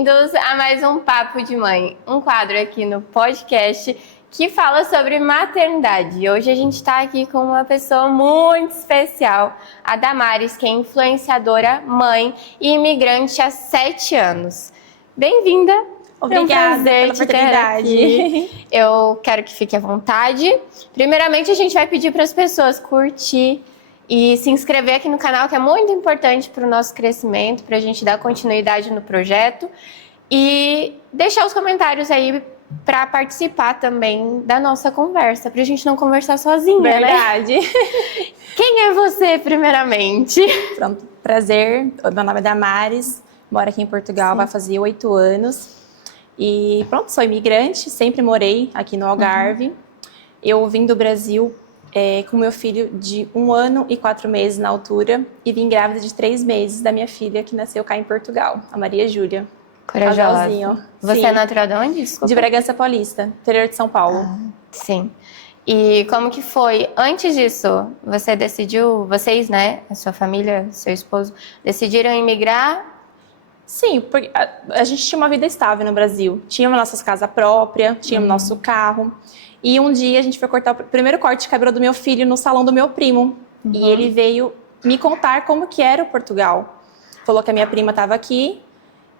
bem-vindos a mais um Papo de Mãe, um quadro aqui no podcast que fala sobre maternidade. Hoje a gente está aqui com uma pessoa muito especial, a Damares, que é influenciadora, mãe e imigrante há 7 anos. Bem-vinda! Obrigada pela oportunidade. Eu quero que fique à vontade. Primeiramente, a gente vai pedir para as pessoas curtir e se inscrever aqui no canal, que é muito importante para o nosso crescimento, para a gente dar continuidade no projeto. E deixar os comentários aí para participar também da nossa conversa, para a gente não conversar sozinha, Verdade. né? Quem é você, primeiramente? Pronto, prazer. Meu nome é Damares, moro aqui em Portugal, vai fazer 8 anos. E pronto, sou imigrante, sempre morei aqui no Algarve. Eu vim do Brasil com meu filho de 1 ano e 4 meses na altura e vim grávida de 3 meses da minha filha, que nasceu cá em Portugal, a Maria Júlia. Corajosa. Você Sim. é natural de onde? Desculpa. De Bragança Paulista, interior de São Paulo. Sim. E como que foi? Antes disso, você decidiu, vocês, né, a sua família, seu esposo, decidiram imigrar? Sim, porque a gente tinha uma vida estável no Brasil. Tínhamos nossas casas próprias, tínhamos nosso carro. E um dia a gente foi cortar o primeiro corte de cabelo do meu filho no salão do meu primo. E ele veio me contar como que era o Portugal. Falou que a minha prima estava aqui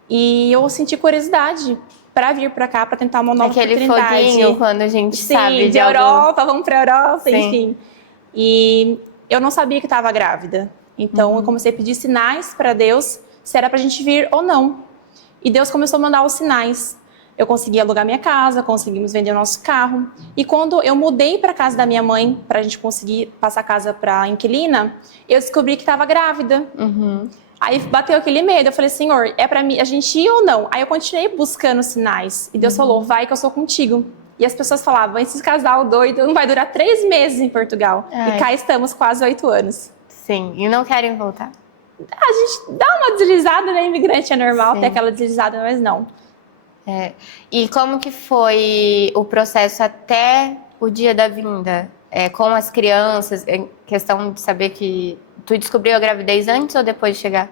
e eu senti curiosidade para vir para cá para tentar uma nova oportunidade. Aquele foguinho quando a gente sabe de Europa, vamos para Europa, Sim. enfim. E eu não sabia que estava grávida. Então eu comecei a pedir sinais para Deus se era pra gente vir ou não. E Deus começou a mandar os sinais. Eu consegui alugar minha casa, conseguimos vender o nosso carro. E quando eu mudei para casa da minha mãe, pra gente conseguir passar a casa pra inquilina, eu descobri que estava grávida. Aí bateu aquele medo, eu falei, Senhor, é pra mim, a gente ir ou não? Aí eu continuei buscando sinais. E Deus falou, vai que eu sou contigo. E as pessoas falavam, esse casal doido não vai durar 3 meses em Portugal. Ai. E cá estamos quase 8 anos. Sim, e não querem voltar. A gente dá uma deslizada, né? Imigrante é normal Sim. ter aquela deslizada, mas não. E como que foi o processo até o dia da vinda? Com as crianças, questão de saber que tu descobriu a gravidez antes ou depois de chegar?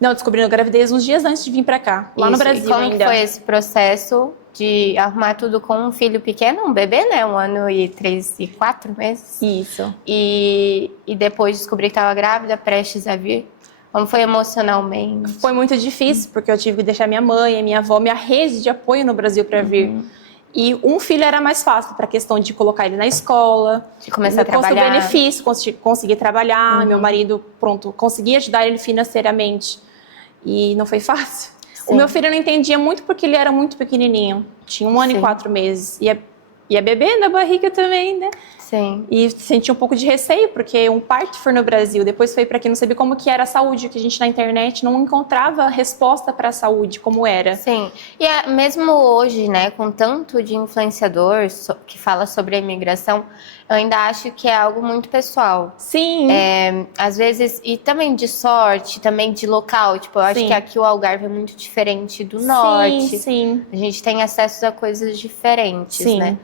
Não, descobri a gravidez uns dias antes de vir pra cá, lá no Isso. Brasil E como ainda. que foi esse processo de arrumar tudo com um filho pequeno, um bebê, né? 1 ano e 3 e 4 meses. Isso. E depois descobri que estava grávida, prestes a vir. Como foi emocionalmente? Foi muito difícil, porque eu tive que deixar minha mãe, a minha avó, minha rede de apoio no Brasil para vir. E um filho era mais fácil para a questão de colocar ele na escola, De começar a trabalhar. O benefício, conseguir trabalhar. Meu marido, pronto, conseguia ajudar ele financeiramente. E não foi fácil. Sim. O meu filho não entendia muito porque ele era muito pequenininho. Tinha 1 ano e 4 meses. E a bebê na barriga também, né? Sim. E senti um pouco de receio, porque um parto foi no Brasil, depois foi para aqui, não sabia como que era a saúde, que a gente na internet não encontrava resposta para a saúde, como era. Sim. E mesmo hoje, né, com tanto de influenciador que fala sobre a imigração, eu ainda acho que é algo muito pessoal. Sim. Às vezes, e também de sorte, também de local. Tipo, eu acho que aqui o Algarve é muito diferente do norte. Sim. A gente tem acesso a coisas diferentes, Sim. né?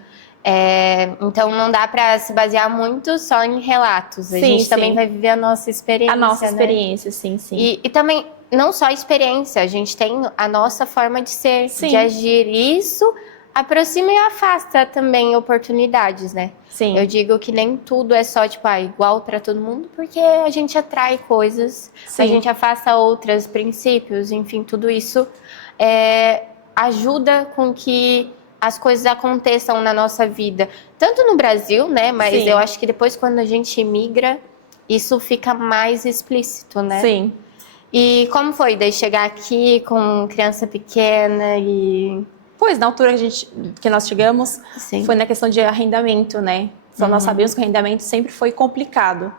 Então não dá para se basear muito só em relatos. A gente também vai viver a nossa experiência. A nossa né? experiência, sim. E também, não só experiência, a gente tem a nossa forma de ser, de agir. E isso aproxima e afasta também oportunidades, né? Sim. Eu digo que nem tudo é só, tipo, igual para todo mundo, porque a gente atrai coisas, a gente afasta outros princípios, enfim, tudo isso ajuda com que as coisas aconteçam na nossa vida, tanto no Brasil, né? Mas eu acho que depois, quando a gente imigra, isso fica mais explícito, né? Sim. E como foi daí chegar aqui com criança pequena e... Pois, na altura que nós chegamos, Sim. foi na questão de arrendamento, né? Então, nós sabíamos que o arrendamento sempre foi complicado.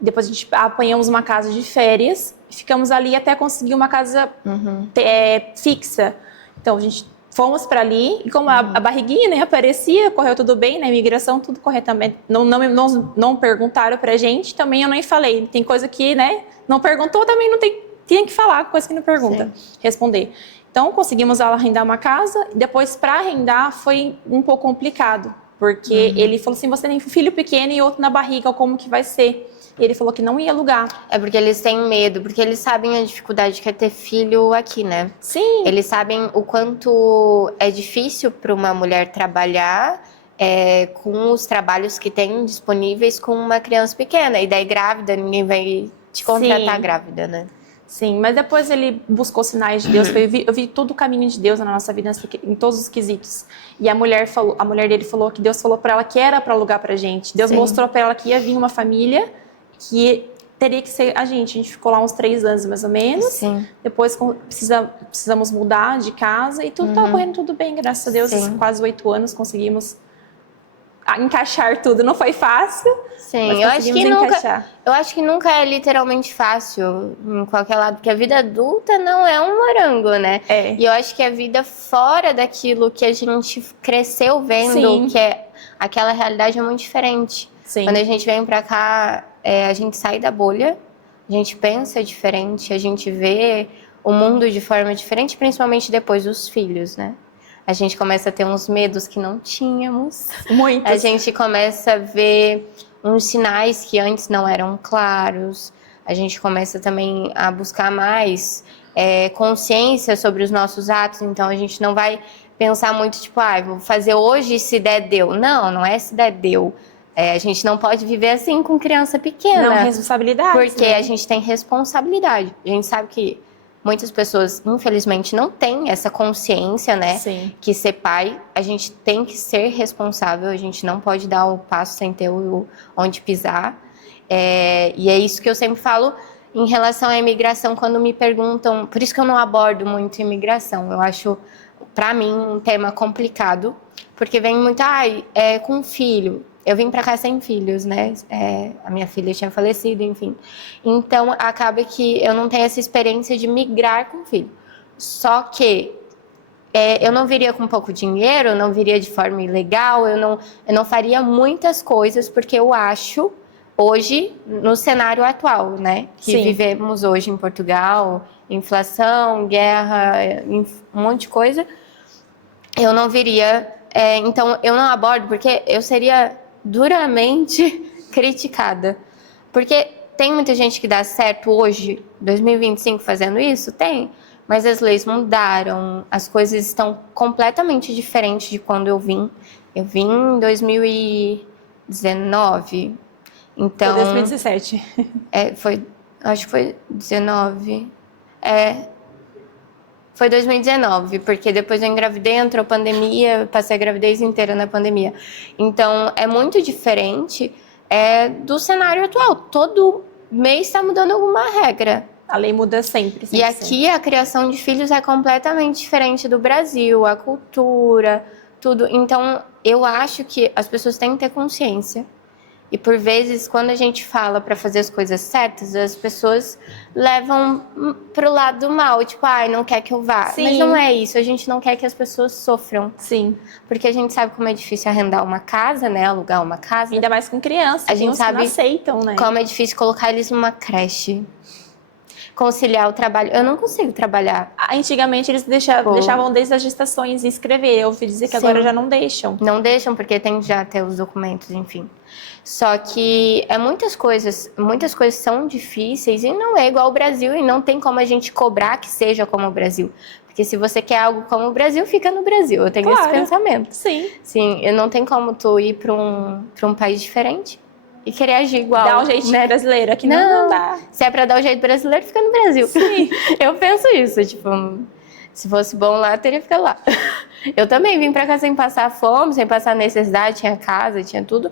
Depois a gente apanhamos uma casa de férias, ficamos ali até conseguir uma casa fixa. Então, a gente fomos para ali e como a barriguinha, né, aparecia, correu tudo bem, na imigração, tudo corretamente. Não perguntaram pra gente, também eu nem falei. Tem coisa que, né, não perguntou, também não tinha que falar, coisa que não pergunta, responder. Então, conseguimos arrendar uma casa, e depois para arrendar foi um pouco complicado, porque ele falou assim, você tem um filho pequeno e outro na barriga, como que vai ser? E ele falou que não ia alugar. É porque eles têm medo, porque eles sabem a dificuldade que é ter filho aqui, né? Sim. Eles sabem o quanto é difícil para uma mulher trabalhar com os trabalhos que tem disponíveis com uma criança pequena. E daí grávida, ninguém vai te contratar grávida, né? Sim, mas depois ele buscou sinais de Deus. Eu vi todo o caminho de Deus na nossa vida, em todos os quesitos. E a mulher dele falou que Deus falou para ela que era para alugar pra gente. Deus mostrou para ela que ia vir uma família que teria que ser a gente. A gente ficou lá uns 3 anos, mais ou menos. Sim. Depois precisamos mudar de casa e tudo tá correndo tudo bem, graças a Deus. Sim. Quase 8 anos conseguimos encaixar tudo. Não foi fácil, Sim, mas eu acho que nunca é literalmente fácil em qualquer lado, porque a vida adulta não é um morango, né? E eu acho que a vida fora daquilo que a gente cresceu vendo, que é aquela realidade, é muito diferente. Sim. Quando a gente vem pra cá, a gente sai da bolha, a gente pensa diferente, a gente vê o mundo de forma diferente, principalmente depois dos filhos, né? A gente começa a ter uns medos que não tínhamos. Muitos. A gente começa a ver uns sinais que antes não eram claros. A gente começa também a buscar mais consciência sobre os nossos atos. Então, a gente não vai pensar muito, tipo, vou fazer hoje se der, deu. Não, não é se der, deu. A gente não pode viver assim com criança pequena. Não, responsabilidade. Porque a gente tem responsabilidade. A gente sabe que muitas pessoas, infelizmente, não têm essa consciência, né? Sim. Que ser pai, a gente tem que ser responsável, a gente não pode dar o passo sem ter onde pisar. E é isso que eu sempre falo em relação à imigração, quando me perguntam. Por isso que eu não abordo muito imigração. Eu acho, pra mim, um tema complicado, porque vem muito, com filho. Eu vim pra cá sem filhos, né? A minha filha tinha falecido, enfim. Então, acaba que eu não tenho essa experiência de migrar com filho. Só que eu não viria com pouco dinheiro, eu não viria de forma ilegal, eu não faria muitas coisas, porque eu acho, hoje, no cenário atual, né? Que vivemos hoje em Portugal, inflação, guerra, um monte de coisa, eu não viria. Então, eu não abordo, porque eu seria duramente criticada. Porque tem muita gente que dá certo hoje, 2025, fazendo isso? Tem. Mas as leis mudaram, as coisas estão completamente diferentes de quando eu vim. Eu vim em 2019. Então, foi 2017. Acho que foi 19. Foi 2019, porque depois eu engravidei, entrou pandemia, passei a gravidez inteira na pandemia. Então, é muito diferente do cenário atual. Todo mês está mudando alguma regra. A lei muda sempre. E aqui a criação de filhos é completamente diferente do Brasil, a cultura, tudo. Então, eu acho que as pessoas têm que ter consciência. E por vezes, quando a gente fala para fazer as coisas certas, as pessoas levam pro lado mal, tipo, não quer que eu vá. Sim. Mas não é isso, a gente não quer que as pessoas sofram. Sim. Porque a gente sabe como é difícil arrendar uma casa, né, alugar uma casa. Ainda mais com criança, a gente sabe que não aceitam, né? Como é difícil colocar eles numa creche. Conciliar o trabalho. Eu não consigo trabalhar. Antigamente eles deixavam desde as gestações inscrever. Eu ouvi dizer que agora já não deixam. Não deixam, porque tem já até os documentos, enfim. Só que muitas coisas são difíceis e não é igual ao Brasil e não tem como a gente cobrar que seja como o Brasil. Porque se você quer algo como o Brasil, fica no Brasil. Eu tenho esse pensamento. Sim. Sim, não tem como tu ir para um país diferente e querer agir igual. Dá um jeitinho brasileiro, aqui não dá. Se é pra dar o jeito brasileiro, fica no Brasil. Sim. Eu penso isso, tipo, se fosse bom lá, teria que ficar lá. Eu também vim pra cá sem passar fome, sem passar necessidade, tinha casa, tinha tudo.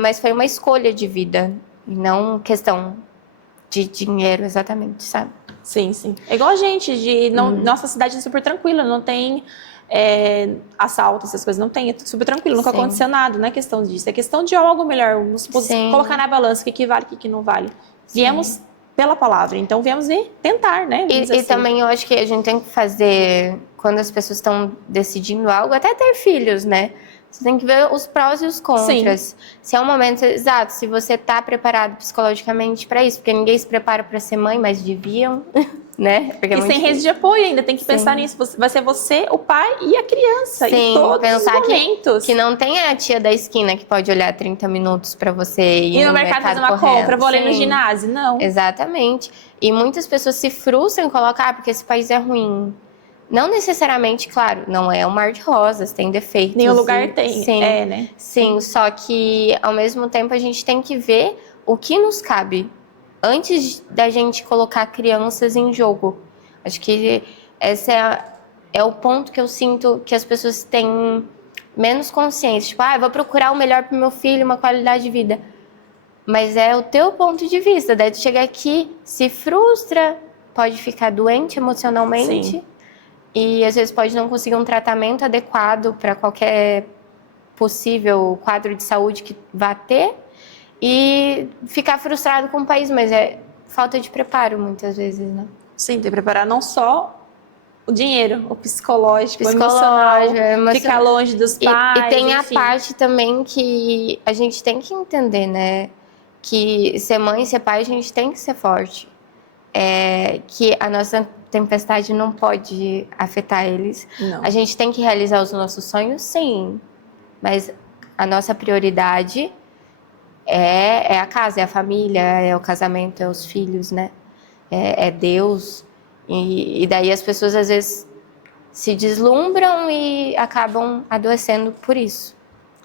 Mas foi uma escolha de vida, e não questão de dinheiro exatamente, sabe? Sim, sim. É igual a gente, nossa cidade é super tranquila, não tem assalto, essas coisas, não tem, é tudo super tranquilo, nunca aconteceu nada, não é questão disso, é questão de algo melhor, vamos colocar na balança o que vale, o que não vale. Viemos pela palavra, então viemos tentar, né? E também eu acho que a gente tem que fazer, quando as pessoas estão decidindo algo, até ter filhos, né? Você tem que ver os prós e os contras. Se é um momento exato, se você tá preparado psicologicamente para isso, porque ninguém se prepara para ser mãe, mas deviam, né? Porque E sem rede de apoio ainda, tem que pensar nisso. Vai ser você, o pai e a criança, em todos pensar os momentos. Que não tem a tia da esquina que pode olhar 30 minutos para você ir no mercado fazer uma compra, vou ler no ginásio, não. Exatamente. E muitas pessoas se frustram e colocam, porque esse país é ruim. Não necessariamente, claro, não é um mar de rosas, tem defeitos. Nenhum lugar tem, sim, né? Sim, só que ao mesmo tempo a gente tem que ver o que nos cabe antes da gente colocar crianças em jogo. Acho que esse é o ponto que eu sinto que as pessoas têm menos consciência. Tipo, eu vou procurar o melhor para o meu filho, uma qualidade de vida. Mas é o teu ponto de vista. Daí tu chega aqui, se frustra, pode ficar doente emocionalmente. Sim. E às vezes pode não conseguir um tratamento adequado para qualquer possível quadro de saúde que vá ter e ficar frustrado com o país, mas é falta de preparo muitas vezes, né? Sim, tem que preparar não só o dinheiro, o psicológico, o emocional, ficar longe dos pais. E tem a parte também que a gente tem que entender, né? Que ser mãe, ser pai, a gente tem que ser forte. Que a nossa tempestade não pode afetar eles. Não. A gente tem que realizar os nossos sonhos, sim. Mas a nossa prioridade é a casa, é a família, é o casamento, é os filhos, né? É Deus. E daí as pessoas às vezes se deslumbram e acabam adoecendo por isso.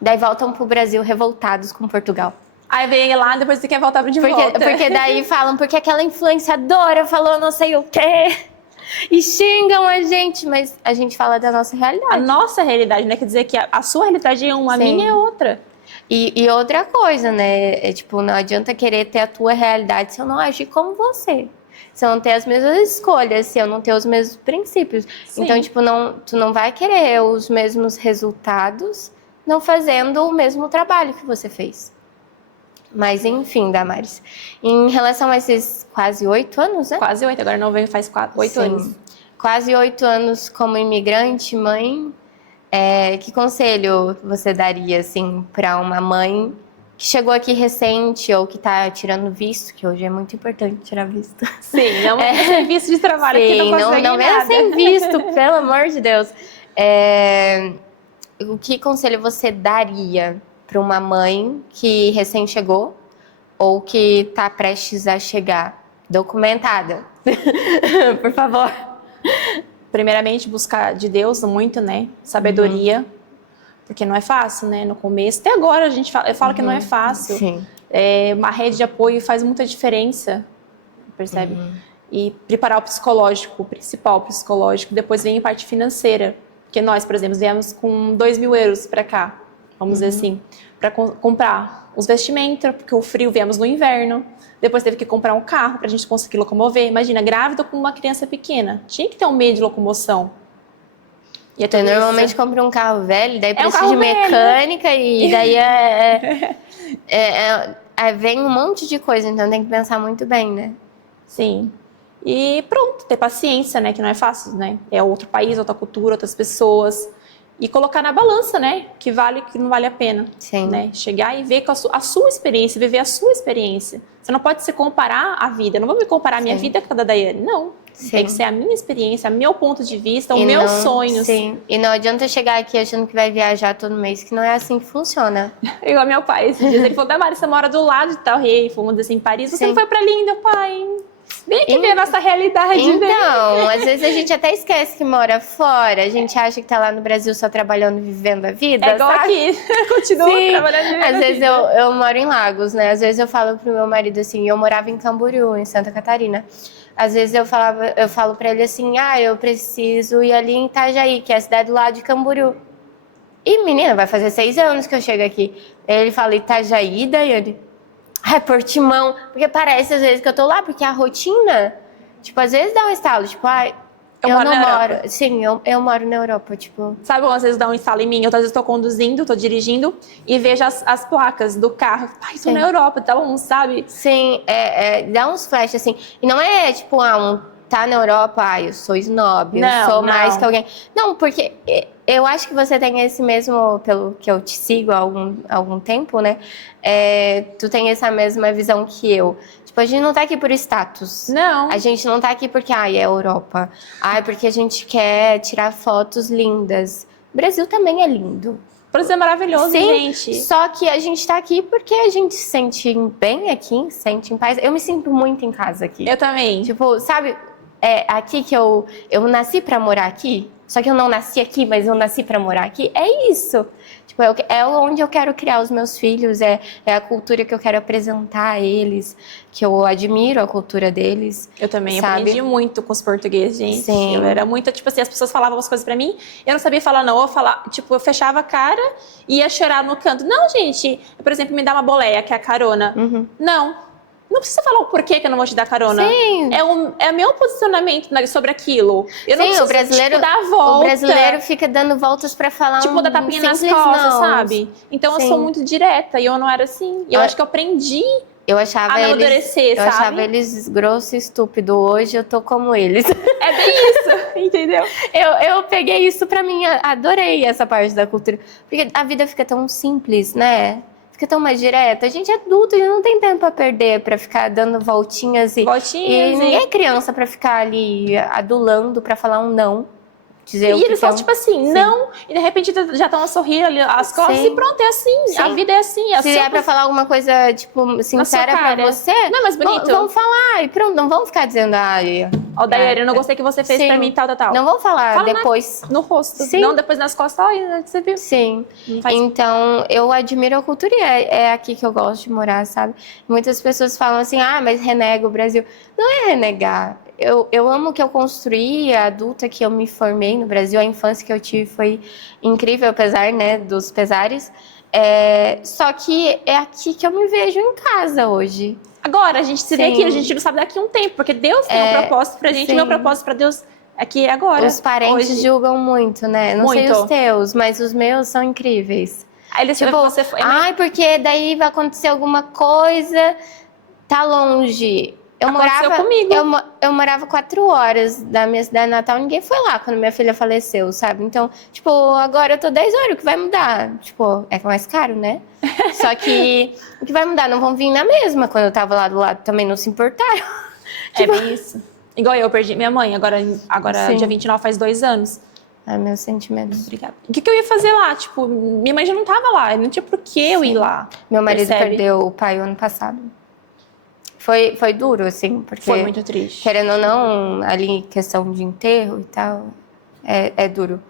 Daí voltam pro Brasil revoltados com Portugal. Aí vem lá, depois você quer voltar de volta. Porque daí falam, porque aquela influenciadora falou não sei o quê. E xingam a gente, mas a gente fala da nossa realidade. A nossa realidade, né? Quer dizer que a sua realidade é uma, a minha é outra. E outra coisa, né? Tipo, não adianta querer ter a tua realidade se eu não agir como você. Se eu não ter as mesmas escolhas, se eu não ter os mesmos princípios. Sim. Então, tipo, tu não vai querer os mesmos resultados não fazendo o mesmo trabalho que você fez. Mas, enfim, Damares. Em relação a esses quase 8 anos, né? Quase 8, agora novembro faz 8 anos. Quase 8 anos como imigrante, mãe. Que conselho você daria, assim, para uma mãe que chegou aqui recente ou que está tirando visto, que hoje é muito importante tirar visto. Sim, não é sem visto de trabalho, sim, aqui não consegue não nada. É sem visto, pelo amor de Deus. O que conselho você daria para uma mãe que recém chegou ou que está prestes a chegar? Documentada. Por favor. Primeiramente, buscar de Deus muito, né? Sabedoria. Porque não é fácil, né? No começo, até agora eu falo que não é fácil. Sim. Uma rede de apoio faz muita diferença, percebe? E preparar o psicológico, o principal psicológico. Depois vem a parte financeira. Porque nós, por exemplo, viemos com 2.000 euros para cá, vamos dizer assim, para comprar os vestimentos, porque o frio viemos no inverno. Depois teve que comprar um carro para a gente conseguir locomover. Imagina, grávida com uma criança pequena. Tinha que ter um meio de locomoção. E até normalmente compra um carro velho, daí precisa de mecânica e daí vem um monte de coisa, então tem que pensar muito bem, né? Sim. E pronto, ter paciência, né? Que não é fácil, né? É outro país, outra cultura, outras pessoas. E colocar na balança, né? Que vale, que não vale a pena. Sim. Né? Chegar e ver com a sua experiência, viver a sua experiência. Você não pode se comparar a vida. Eu não vou me comparar a minha vida com a da Daiane, não. Sim. Tem que ser a minha experiência, o meu ponto de vista, os meus sonhos. Sim, e não adianta chegar aqui achando que vai viajar todo mês, que não é assim que funciona. Igual meu pai, esses dias ele falou, Damares, você mora do lado de tal rei, fomos assim, em Paris, você não foi pra Linda, pai? Vem aqui ver a nossa realidade. Então, às vezes a gente até esquece que mora fora, a gente acha que tá lá no Brasil só trabalhando e vivendo a vida, igual sabe? aqui, continua trabalhando e vivendo às vezes a vida. eu moro em Lagos, né? Às vezes eu falo pro meu marido assim, eu morava em Camboriú, em Santa Catarina. Às vezes eu falo pra ele assim, eu preciso ir ali em Itajaí, que é a cidade do lado de Camboriú. E menina, vai fazer 6 anos que eu chego aqui. Aí ele fala, Itajaí, Daiane? Portimão. Porque parece às vezes que eu tô lá, porque a rotina, tipo, às vezes dá um estalo, tipo, eu não moro. Sim, eu moro na Europa, tipo. Sabe quando às vezes dá um estalo em mim? Eu às vezes tô conduzindo, tô dirigindo e vejo as placas do carro. Ai, tô na Europa, tá bom, sabe? Sim, dá uns flashes assim. E não é tipo, tá na Europa, eu sou snob, eu Não, sou mais não. que alguém. Não, porque eu acho que você tem esse mesmo, pelo que eu te sigo há algum tempo, né? Tu tem essa mesma visão que eu. Tipo, a gente não tá aqui por status. Não. A gente não tá aqui porque, é Europa. Porque a gente quer tirar fotos lindas. O Brasil também é lindo. O Brasil é maravilhoso, Sim, gente. só que a gente tá aqui porque a gente se sente bem aqui, se sente em paz. Eu me sinto muito em casa aqui. Eu também. Tipo, sabe, aqui que eu nasci pra morar aqui, só que eu não nasci aqui, mas eu nasci pra morar aqui. É isso. Tipo, é onde eu quero criar os meus filhos, é a cultura que eu quero apresentar a eles, que eu admiro a cultura deles. Eu também sabe? aprendi muito com os portugueses, gente. Sim. Eu era muito, tipo assim, as pessoas falavam as coisas pra mim, eu não sabia falar não, eu fechava a cara e ia chorar no canto. Não, gente, por exemplo, me dá uma boleia, que é a carona. Uhum. Não precisa falar o porquê que eu não vou te dar carona. Sim. É meu posicionamento sobre aquilo. Eu não preciso, o brasileiro, dar a volta. O brasileiro fica dando voltas pra falar tipo, dar tapinha nas costas, sabe? Então eu sou muito direta e eu não era assim. E eu acho que eu aprendi eu achava a amadurecer, sabe? Eu achava eles grosso e estúpido. Hoje eu tô como eles. É bem isso, entendeu? Eu peguei isso pra mim, adorei essa parte da cultura. Porque a vida fica tão simples, né? Fica tão mais direta. A gente é adulto e não tem tempo a perder pra ficar dando voltinhas. E ninguém é criança pra ficar ali adulando pra falar um não. Dizer e eles só, tipo assim, não, e de repente já estão a sorrir ali as costas e pronto, é assim. Sim. A vida é assim. Se é pra falar alguma coisa, tipo, sincera pra você, não, mas bonito. Vamos falar e pronto, não vamos ficar dizendo, ó, Daiane, eu não gostei que você fez pra mim, tal. Não vamos falar depois. No rosto. Sim. Não depois nas costas, olha, você viu? Sim. Então, eu admiro a cultura e é aqui que eu gosto de morar, sabe? Muitas pessoas falam assim, mas renega o Brasil. Não é renegar. Eu amo o que eu construí, a adulta que eu me formei no Brasil, a infância que eu tive foi incrível, apesar, né, dos pesares. Só que é aqui que eu me vejo em casa hoje. Agora, a gente se vê aqui, a gente não sabe daqui a um tempo, porque Deus tem um propósito pra gente, e meu propósito pra Deus aqui é agora. Os parentes hoje. julgam muito, né? Não muito. sei os teus, mas os meus são incríveis. Aí eles tipo, você foi, porque daí vai acontecer alguma coisa, tá longe. Eu morava 4 horas da minha cidade natal, ninguém foi lá quando minha filha faleceu, sabe? Então, tipo, agora eu tô 10 horas, o que vai mudar? Tipo, é mais caro, né? Só que o que vai mudar? Não vão vir na mesma. Quando eu tava lá do lado também não se importaram. É bem isso. Igual eu perdi minha mãe, agora dia 29 faz 2 anos. Meus sentimentos. Obrigada. O que eu ia fazer lá? Tipo, minha mãe já não tava lá, não tinha por que eu ir lá. Meu marido perdeu o pai o ano passado. Foi duro, assim, porque... Foi muito triste. Querendo ou não, ali questão de enterro e tal, é duro.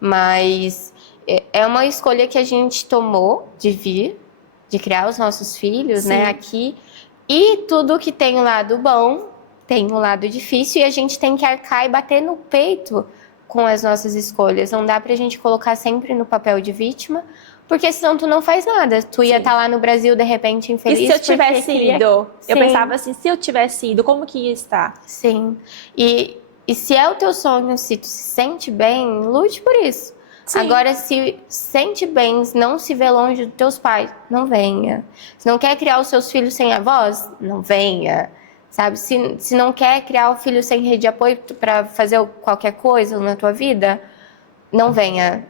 Mas é uma escolha que a gente tomou de vir, de criar os nossos filhos, né, aqui. E tudo que tem um lado bom, tem um lado difícil, e a gente tem que arcar e bater no peito com as nossas escolhas. Não dá pra gente colocar sempre no papel de vítima, porque senão tu não faz nada. Tu ia estar lá no Brasil, de repente, infeliz. E se eu tivesse ido? Eu pensava assim, se eu tivesse ido, como que ia estar? Sim. E se é o teu sonho, se tu se sente bem, lute por isso. Sim. Agora, se sente bem, não se vê longe dos teus pais, não venha. Se não quer criar os seus filhos sem avós, não venha. Sabe? Se não quer criar o filho sem rede de apoio para fazer qualquer coisa na tua vida, não venha.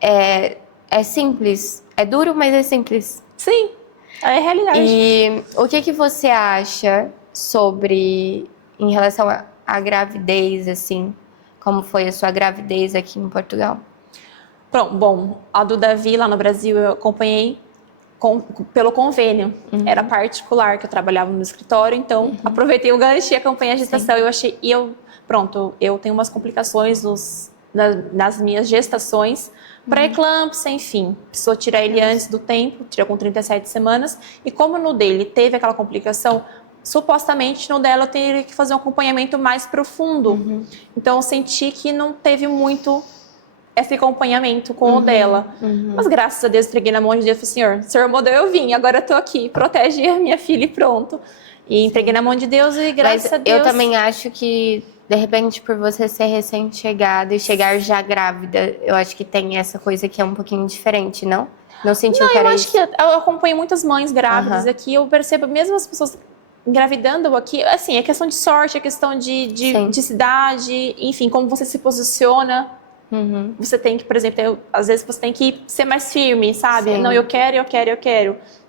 É simples. É duro, mas é simples. Sim, é a realidade. E o que você acha em relação à gravidez, assim? Como foi a sua gravidez aqui em Portugal? Pronto, bom, a do Davi lá no Brasil eu acompanhei pelo convênio. Era particular, que eu trabalhava no escritório, então aproveitei o gancho e acompanhei a gestação. Eu tenho umas complicações nas minhas gestações, pré-eclâmpsia, enfim. Precisou tirar ele antes do tempo, tirou com 37 semanas. E como no dele teve aquela complicação, supostamente no dela eu teria que fazer um acompanhamento mais profundo. Então eu senti que não teve muito esse acompanhamento com o dela. Mas graças a Deus, entreguei na mão de Deus e falei, Senhor mandou eu vim, agora eu tô aqui, protege a minha filha e pronto. E entreguei na mão de Deus e graças a Deus... Eu também acho que, de repente, por você ser recém-chegada e chegar já grávida, eu acho que tem essa coisa que é um pouquinho diferente, não? Não sentiu que era isso? Eu acho que eu acompanho muitas mães grávidas aqui, eu percebo mesmo as pessoas engravidando aqui, assim, é questão de sorte, é questão de cidade, enfim, como você se posiciona. Você tem que, por exemplo, às vezes você tem que ser mais firme, sabe? Sim. Não, eu quero.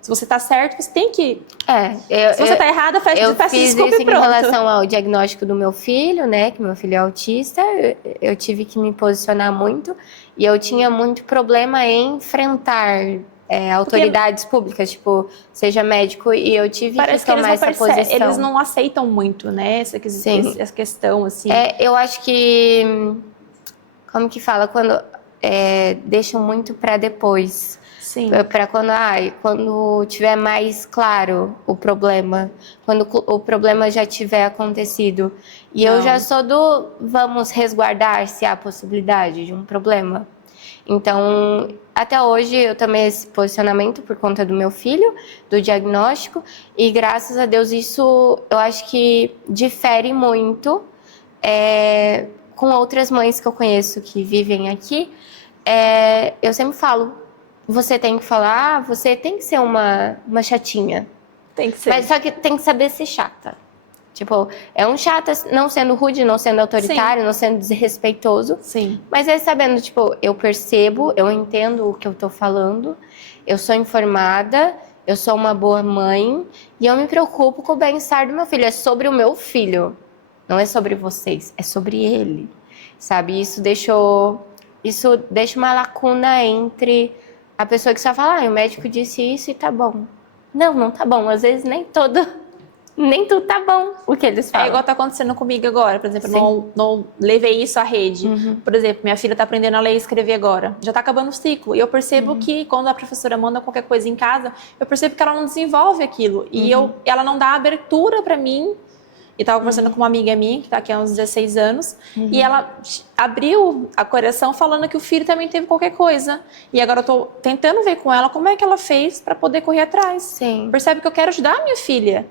Se você tá certo, você tem que... Se você tá errada, peça fiz desculpa isso e pronto. em relação ao diagnóstico do meu filho, né? Que meu filho é autista. Eu tive que me posicionar muito. E eu tinha muito problema em enfrentar autoridades públicas, tipo, seja médico. E eu tive que tomar essa posição. Eles não aceitam muito, né? Essa questão, assim. Eu acho que... Como que fala? Quando deixam muito para depois. Sim. Para quando tiver mais claro o problema, quando o problema já tiver acontecido. E eu já sou do vamos resguardar se há possibilidade de um problema. Então, até hoje eu tomei esse posicionamento por conta do meu filho, do diagnóstico, e graças a Deus isso eu acho que difere muito com outras mães que eu conheço que vivem aqui. Eu sempre falo, você tem que falar, você tem que ser uma chatinha. Tem que ser. Mas só que tem que saber ser chata. Tipo, é um chata não sendo rude, não sendo autoritário, não sendo desrespeitoso. Sim. Mas sabendo, tipo, eu percebo, eu entendo o que eu tô falando, eu sou informada, eu sou uma boa mãe e eu me preocupo com o bem-estar do meu filho. É sobre o meu filho. Não é sobre vocês, é sobre ele, sabe? Isso deixa uma lacuna entre a pessoa que só fala, o médico disse isso e tá bom. Não tá bom. Às vezes nem tudo tá bom o que eles falam. É igual tá acontecendo comigo agora, por exemplo, não levei isso à rede. Por exemplo, minha filha tá aprendendo a ler e escrever agora. Já tá acabando o ciclo. E eu percebo que quando a professora manda qualquer coisa em casa, eu percebo que ela não desenvolve aquilo. E ela não dá abertura pra mim. E estava conversando com uma amiga minha, que está aqui há uns 16 anos, e ela abriu a coração falando que o filho também teve qualquer coisa. E agora eu estou tentando ver com ela como é que ela fez para poder correr atrás. Sim. Percebe que eu quero ajudar a minha filha.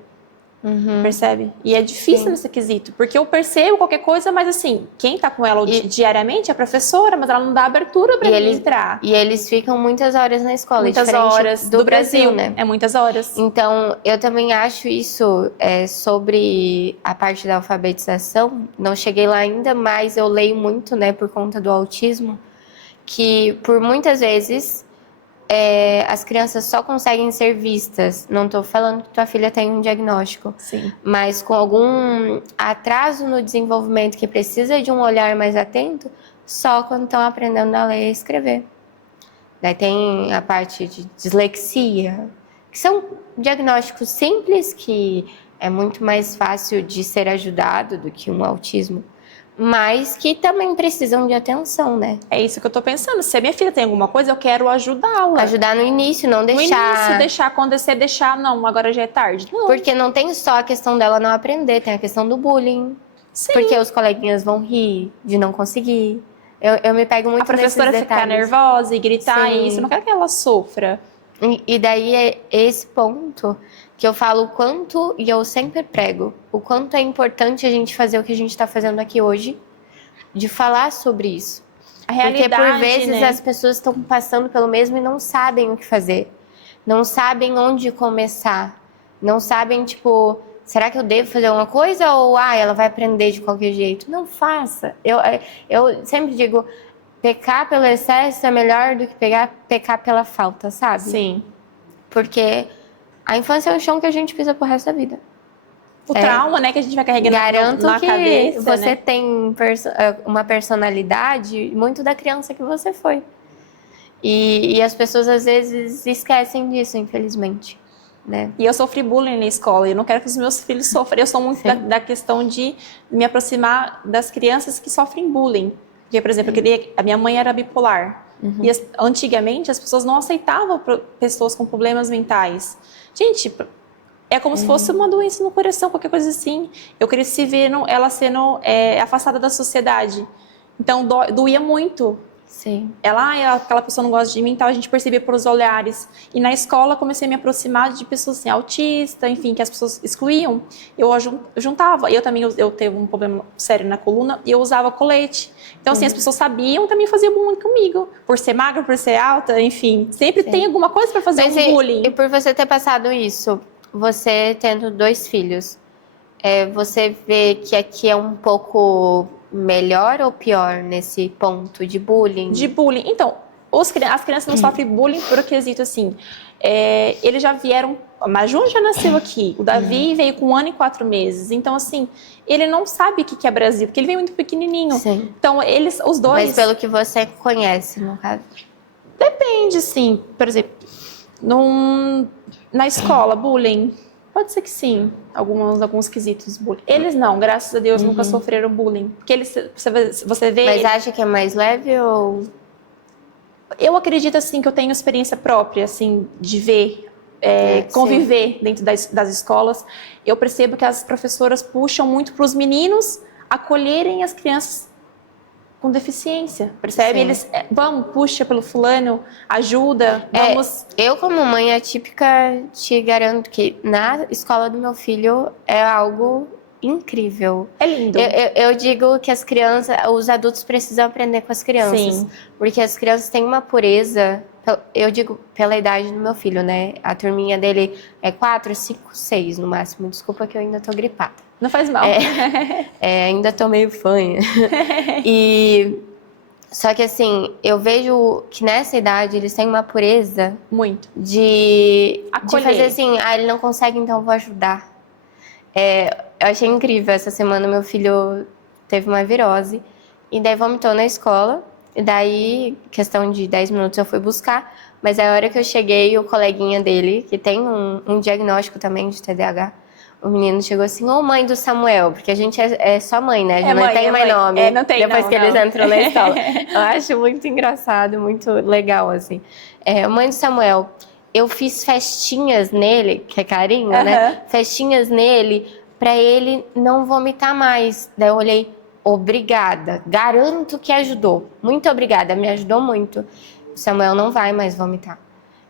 Percebe? E é difícil nesse quesito, porque eu percebo qualquer coisa, mas assim, quem tá com ela diariamente é a professora, mas ela não dá abertura para ele entrar. E eles ficam muitas horas na escola, muitas horas do Brasil, né? É muitas horas. Então, eu também acho isso sobre a parte da alfabetização. Não cheguei lá ainda, mas eu leio muito, né, por conta do autismo, que por muitas vezes as crianças só conseguem ser vistas. Não estou falando que tua filha tem um diagnóstico, mas com algum atraso no desenvolvimento que precisa de um olhar mais atento, só quando estão aprendendo a ler e escrever. Daí tem a parte de dislexia, que são diagnósticos simples, que é muito mais fácil de ser ajudado do que um autismo, mas que também precisam de atenção, né? É isso que eu tô pensando. Se a minha filha tem alguma coisa, eu quero ajudá-la. Ajudar no início, não deixar... No início, deixar acontecer, não, agora já é tarde. Não. Porque não tem só a questão dela não aprender, tem a questão do bullying. Sim. Porque os coleguinhas vão rir de não conseguir. Eu me pego muito nesses detalhes. A professora ficar nervosa e gritar isso, eu não quero que ela sofra. E daí é esse ponto que eu falo o quanto, e eu sempre prego, o quanto é importante a gente fazer o que a gente está fazendo aqui hoje, de falar sobre isso. A realidade, porque por vezes as pessoas estão passando pelo mesmo e não sabem o que fazer. Não sabem onde começar. Não sabem, tipo, será que eu devo fazer alguma coisa ou ela vai aprender de qualquer jeito? Não faça. Eu sempre digo, pecar pelo excesso é melhor do que pecar pela falta, sabe? Sim. Porque a infância é um chão que a gente pisa pro resto da vida. O trauma, né, que a gente vai carregando na cabeça. Garanto que você tem uma personalidade muito da criança que você foi. E as pessoas às vezes esquecem disso, infelizmente. Né? E eu sofri bullying na escola, eu não quero que os meus filhos sofram. Eu sou muito da questão de me aproximar das crianças que sofrem bullying. Porque, por exemplo, a minha mãe era bipolar. E antigamente as pessoas não aceitavam pessoas com problemas mentais. Gente, é como se fosse uma doença no coração, qualquer coisa assim. Eu cresci vendo ela sendo afastada da sociedade. Então doía muito. Sim. Aquela pessoa não gosta de mim, então a gente percebia pelos olhares. E na escola comecei a me aproximar de pessoas assim, autistas, enfim, que as pessoas excluíam. Eu juntava. Eu também eu teve um problema sério na coluna e eu usava colete. Então assim, as pessoas sabiam, também faziam bullying comigo. Por ser magra, por ser alta, enfim. Sempre tem alguma coisa para fazer bullying. E por você ter passado isso, você tendo 2 filhos, você vê que aqui é um pouco melhor ou pior nesse ponto de bullying? De bullying. Então, as crianças não sofrem bullying por quesito assim. Eles já vieram. A Maju já nasceu aqui. O Davi veio com 1 ano e 4 meses. Então, assim, ele não sabe o que é Brasil, porque ele veio muito pequenininho. Sim. Então, os dois. Mas pelo que você conhece, no caso. Depende, sim. Por exemplo, na escola, bullying. Pode ser que sim, alguns quesitos bullying. Eles não, graças a Deus, nunca sofreram bullying. Porque você vê... Mas acha que é mais leve ou... Eu acredito, assim, que eu tenho experiência própria, assim, de ver, conviver dentro das escolas. Eu percebo que as professoras puxam muito para os meninos acolherem as crianças com deficiência, percebe? Sim. Eles puxa pelo fulano, ajuda, vamos... Eu, como mãe atípica, te garanto que na escola do meu filho é algo incrível. É lindo. Eu digo que os adultos precisam aprender com as crianças. Sim. Porque as crianças têm uma pureza, eu digo pela idade do meu filho, né? A turminha dele é 4, 5, 6 no máximo. Desculpa que eu ainda tô gripada. Não faz mal. Ainda tô meio fanha. Só que assim, eu vejo que nessa idade eles têm uma pureza muito de acolher. Fazer assim, ele não consegue, então eu vou ajudar. Eu achei incrível. Essa semana meu filho teve uma virose e daí vomitou na escola. E daí, questão de 10 minutos eu fui buscar, mas a hora que eu cheguei, o coleguinha dele, que tem um diagnóstico também de TDAH, o menino chegou assim: ô mãe do Samuel, porque a gente é só mãe, né? Não tem mais nome. Não tem, depois não, que não. eles entram na escola. Eu acho muito engraçado, muito legal, assim. Mãe do Samuel, eu fiz festinhas nele, que é carinho, né? Festinhas nele, pra ele não vomitar mais. Daí eu olhei: obrigada, garanto que ajudou. Muito obrigada, me ajudou muito. O Samuel não vai mais vomitar.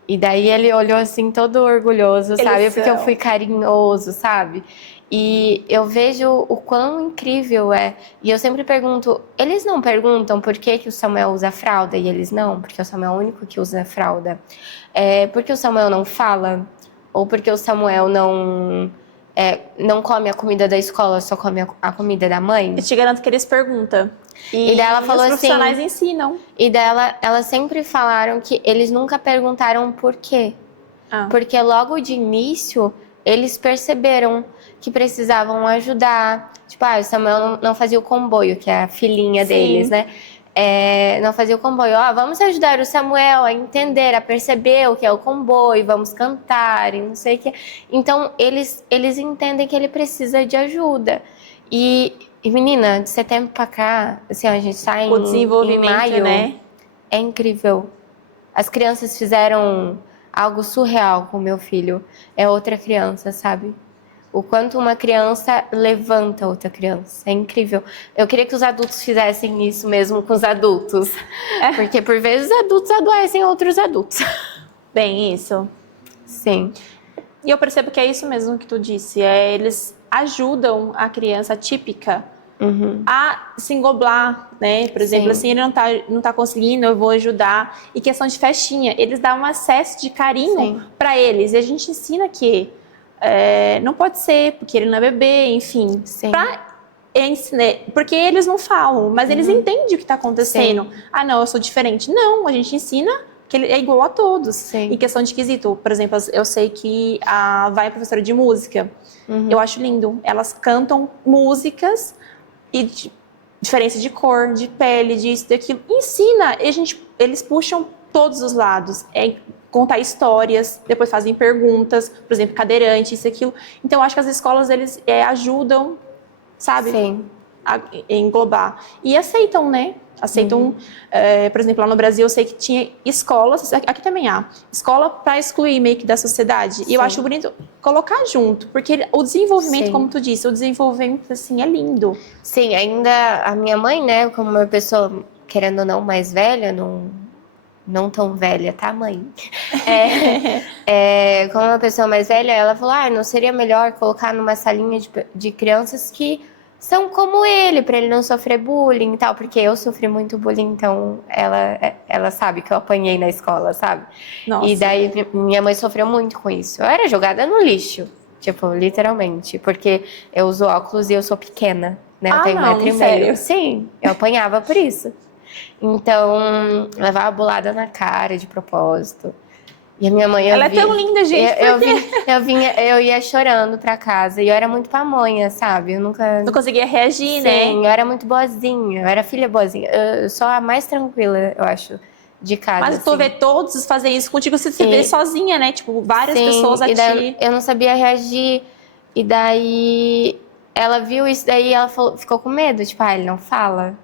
E daí ele olhou assim, todo orgulhoso, sabe? Porque eu fui carinhoso, sabe? E eu vejo o quão incrível é. E eu sempre pergunto, eles não perguntam por que o Samuel usa fralda e eles não? Porque o Samuel é o único que usa fralda. Porque o Samuel não fala? Ou porque o Samuel não come a comida da escola, só come a comida da mãe? Eu te garanto que eles perguntam. E daí ela falou os profissionais assim, ensinam. E daí elas sempre falaram que eles nunca perguntaram por quê. Porque logo de início, eles perceberam que precisavam ajudar. Tipo, o Samuel não fazia o comboio, que é a filhinha deles, né? Não fazia o comboio. Vamos ajudar o Samuel a entender, a perceber o que é o comboio, vamos cantar e não sei o que. Então, eles entendem que ele precisa de ajuda. E menina, de setembro pra cá, assim, a gente tá o desenvolvimento, em maio, né? É incrível. As crianças fizeram algo surreal com o meu filho. É outra criança, sabe? O quanto uma criança levanta outra criança. É incrível. Eu queria que os adultos fizessem isso mesmo com os adultos. Porque, por vezes, adultos adoecem outros adultos. Bem, isso. Sim. E eu percebo que é isso mesmo que tu disse. Eles ajudam a criança típica a se engoblar, né? Por exemplo, assim, ele não tá conseguindo, eu vou ajudar. E questão de festinha, eles dão um acesso de carinho para eles. E a gente ensina que não pode ser, porque ele não é bebê, enfim. Porque eles não falam, mas eles entendem o que está acontecendo. Não, eu sou diferente. Não, a gente ensina que ele é igual a todos. Em questão de quesito, por exemplo, eu sei que a Vai é professora de música. Eu acho lindo. Elas cantam músicas e diferença de cor, de pele, disso, daquilo. Ensina. Eles puxam todos os lados. Contar histórias, depois fazem perguntas, por exemplo, cadeirante, isso e aquilo. Então, eu acho que as escolas, eles ajudam, sabe? A englobar. E aceitam, né? Aceitam, por exemplo, lá no Brasil eu sei que tinha escolas, aqui também há, escola para excluir meio que da sociedade. E eu acho bonito colocar junto, porque o desenvolvimento, como tu disse, o desenvolvimento, assim, é lindo. Sim, ainda a minha mãe, né, como uma pessoa, querendo ou não, mais velha, não tão velha, tá, mãe? Como uma pessoa mais velha, ela falou, não seria melhor colocar numa salinha de crianças que são como ele, pra ele não sofrer bullying e tal, porque eu sofri muito bullying, então ela sabe que eu apanhei na escola, sabe? Nossa. E daí minha mãe sofreu muito com isso. Eu era jogada no lixo, tipo, literalmente, porque eu uso óculos e eu sou pequena, né? Eu tenho 1,5 m. Sério? Sim, eu apanhava por isso. Então, levava bolada na cara de propósito. E a minha mãe... Ela é tão linda, gente, por quê? Eu ia chorando pra casa. E eu era muito pamonha, sabe? Eu nunca... Não conseguia reagir, né? Sim, eu era muito boazinha. Eu era filha boazinha. Eu sou a mais tranquila, eu acho, de casa. Mas tu assim. vê todos fazer isso contigo, você se vê sozinha, né? Tipo, várias pessoas a daí ti. eu não sabia reagir. E daí ela viu isso, daí ela ficou com medo. Tipo, ele não fala.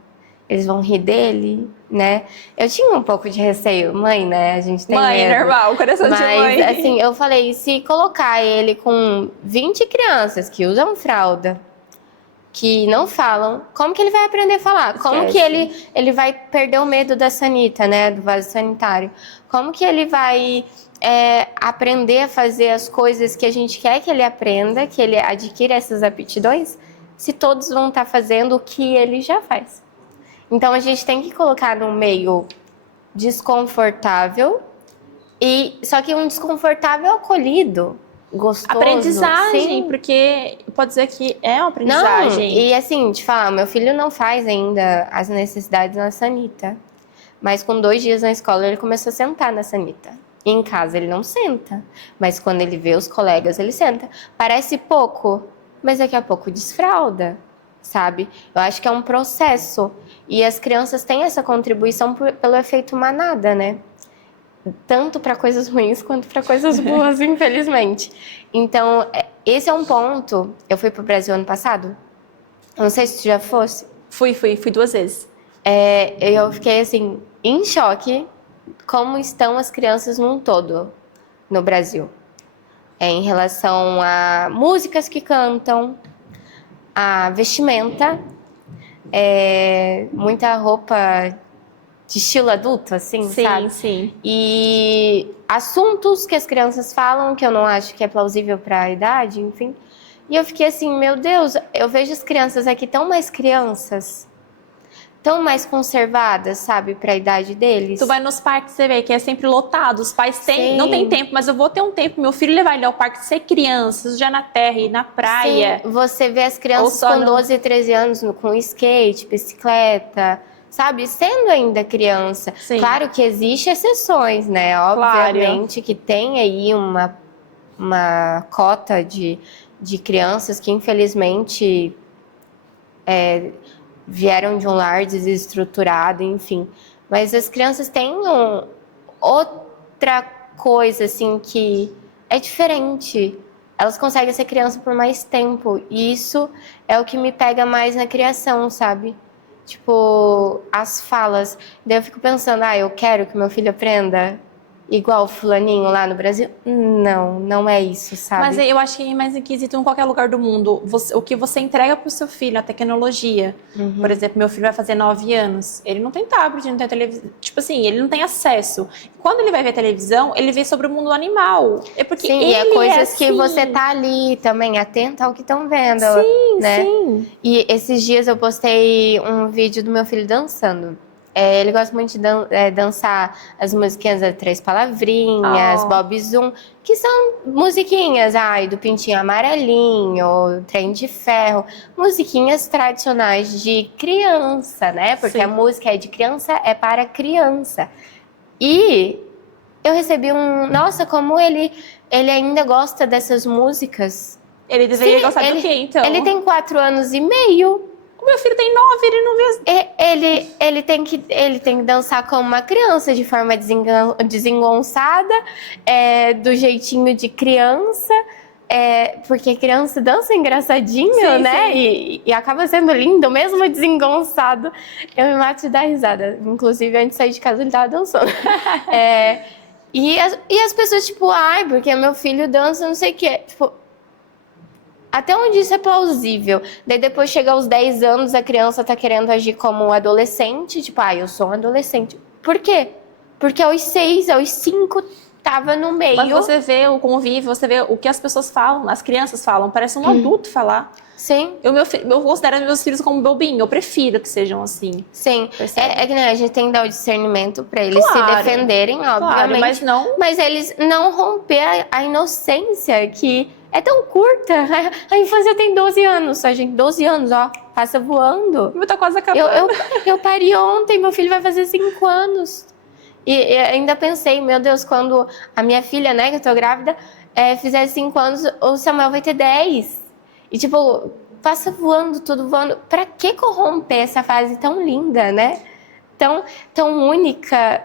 Eles vão rir dele, né? Eu tinha um pouco de receio. Mãe, né? A gente tem Mãe, medo. normal, coração de mãe. Mas, assim, eu falei, se colocar ele com 20 crianças que usam fralda, que não falam, como que ele vai aprender a falar? Como que ele vai perder o medo da sanita, né? Do vaso sanitário? Como que ele vai aprender a fazer as coisas que a gente quer que ele aprenda, que ele adquira essas aptidões, se todos vão estar fazendo o que ele já faz? Então, a gente tem que colocar num meio desconfortável, só que um desconfortável acolhido, gostoso. Aprendizagem, sim. Porque pode dizer que é uma aprendizagem. Não, e assim, te falar, meu filho não faz ainda as necessidades na sanita. Mas com 2 dias na escola, ele começou a sentar na sanita. E em casa ele não senta. Mas quando ele vê os colegas, ele senta. Parece pouco, mas daqui a pouco desfralda, sabe? Eu acho que é um processo. E as crianças têm essa contribuição pelo efeito manada, né? Tanto para coisas ruins quanto para coisas boas, infelizmente. Então, esse é um ponto. Eu fui pro Brasil ano passado. Não sei se tu já fosse. Fui 2 vezes. Eu fiquei, assim, em choque como estão as crianças num todo no Brasil. Em relação a músicas que cantam, a vestimenta, muita roupa de estilo adulto, assim, sabe? Sim. E assuntos que as crianças falam, que eu não acho que é plausível para a idade, enfim. E eu fiquei assim, meu Deus, eu vejo as crianças aqui tão mais crianças, tão mais conservadas, sabe, para a idade deles. Tu vai nos parques, você vê que é sempre lotado. Os pais não tem tempo, mas eu vou ter um tempo. Meu filho levar ele ao parque ser criança, já na terra e na praia. Sim, você vê as crianças com 12, 13 anos com skate, bicicleta, sabe? Sendo ainda criança. Sim. Claro que existem exceções, né? Obviamente que tem aí uma cota de crianças que, infelizmente, vieram de um lar desestruturado, enfim. Mas as crianças têm outra coisa, assim, que é diferente. Elas conseguem ser criança por mais tempo. E isso é o que me pega mais na criação, sabe? Tipo, as falas. Daí eu fico pensando, eu quero que meu filho aprenda igual o fulaninho lá no Brasil. Não é isso, sabe? Mas eu acho que é mais inquisito em qualquer lugar do mundo. O que você entrega pro seu filho, a tecnologia. Por exemplo, meu filho vai fazer 9 anos. Ele não tem tablet, não tem televisão. Tipo assim, ele não tem acesso. Quando ele vai ver televisão, ele vê sobre o mundo animal. É porque sim, ele e é coisas assim. que você tá ali também, atenta ao que estão vendo. Sim, né? sim. E esses dias eu postei um vídeo do meu filho dançando. Ele gosta muito de dançar as musiquinhas das 3 Palavrinhas, Bob Zoom, que são musiquinhas, do Pintinho Amarelinho, Trem de Ferro, musiquinhas tradicionais de criança, né? Porque a música é de criança, é para criança. E eu recebi nossa, como ele ainda gosta dessas músicas. Ele deveria gostar do quê, então? Ele tem 4 anos e meio. O meu filho tem 9, ele não vê... Ele tem que dançar como uma criança, de forma desengonçada, do jeitinho de criança, porque criança dança engraçadinho, né? Sim. E acaba sendo lindo, mesmo desengonçado. Eu me mato de dar risada. Inclusive, antes de sair de casa, ele tava dançando. E as pessoas, tipo, porque meu filho dança, não sei o quê. Tipo, até onde isso é plausível? Daí depois chega aos 10 anos, a criança tá querendo agir como um adolescente. Tipo, eu sou um adolescente. Por quê? Porque aos 6, aos 5, tá tava no meio. Mas você vê o convívio, você vê o que as pessoas falam, as crianças falam, parece um adulto falar. Sim. Eu considero meus filhos como bobinho, eu prefiro que sejam assim. Sim. Percebe? É que né, a gente tem que dar o discernimento pra eles se Claro, defenderem, obviamente. mas não... Mas eles não romper a inocência que é tão curta. A infância tem 12 anos, só, gente. 12 anos, ó. Passa voando. Tá quase acabando. Eu pari ontem, meu filho vai fazer 5 anos. E ainda pensei, meu Deus, quando a minha filha, né, que eu tô grávida, fizer 5 anos, o Samuel vai ter 10. E tipo, passa voando, tudo voando. Pra que corromper essa fase tão linda, né? Tão única,